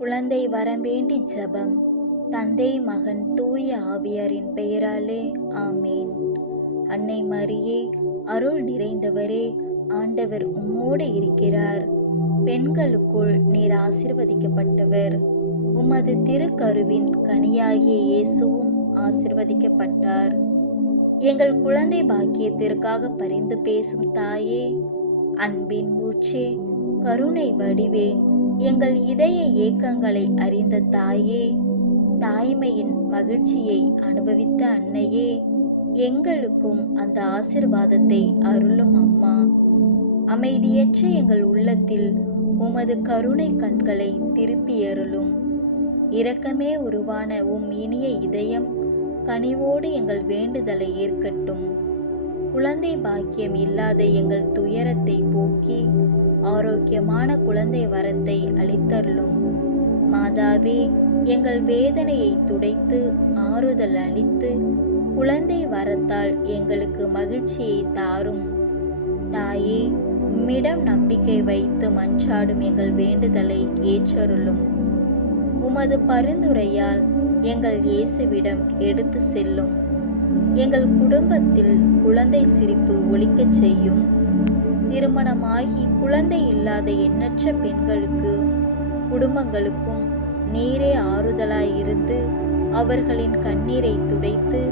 குழந்தை வரம் வேண்டி ஜெபம். தந்தை மகன் தூய ஆவியாரின் பெயராலே ஆமேன். அன்னை மரியே, அருள் நிறைந்தவரே, ஆண்டவர் உம்மோடு இருக்கிறார். பெண்களுக்குள் நீர் ஆசீர்வதிக்கப்பட்டவர். உமது திருக்கருவின் கனியாகிய இயேசுவும் ஆசீர்வதிக்கப்பட்டார். எங்கள் குழந்தை பாக்கியத்திற்காக பரிந்து பேசும் தாயே, அன்பின் மூச்சே, கருணை வடிவே, எங்கள் இதய ஏக்கங்களை அறிந்த தாயே, தாய்மையின் மகிழ்ச்சியை அனுபவித்த அன்னையே, எங்களுக்கும் அந்த ஆசீர்வாதத்தை அருளும் அம்மா. அமைதியற்ற எங்கள் உள்ளத்தில் உமது கருணை கண்களை திருப்பியருளும். இரக்கமே உருவான இனிய இதயம் கனிவோடு எங்கள் வேண்டுதலை ஏற்கட்டும். குழந்தை பாக்கியம் இல்லாத எங்கள் துயரத்தை போக்கி ஆரோக்கியமான குழந்தை வரத்தை அளித்தருளும். மாதாவே, எங்கள் வேதனையை துடைத்து ஆறுதல் அளித்து குழந்தை வரத்தால் எங்களுக்கு மகிழ்ச்சியை தாரும். தாயே, உம்மிடம் நம்பிக்கை வைத்து மன்றாடும் எங்கள் வேண்டுதலை ஏற்றருளும். உமது பரிந்துரையால் எங்கள் இயேசுவிடம் எடுத்து செல்லும். எங்கள் குடும்பத்தில் குழந்தை சிரிப்பு ஒலிக்கச் செய்யும். திருமணமாகி குழந்தை இல்லாத எண்ணற்ற பெண்களுக்கு குடும்பங்களுக்கும் நீரே ஆறுதலாயிருந்து அவர்களின் கண்ணீரை துடைத்து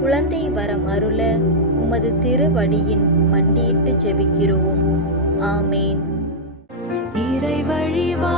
குழந்தை வரம் அருள உமது திருவடியின் மண்டியிட்டு ஜெபிக்கிறோம். ஆமேன். இறை வழிவா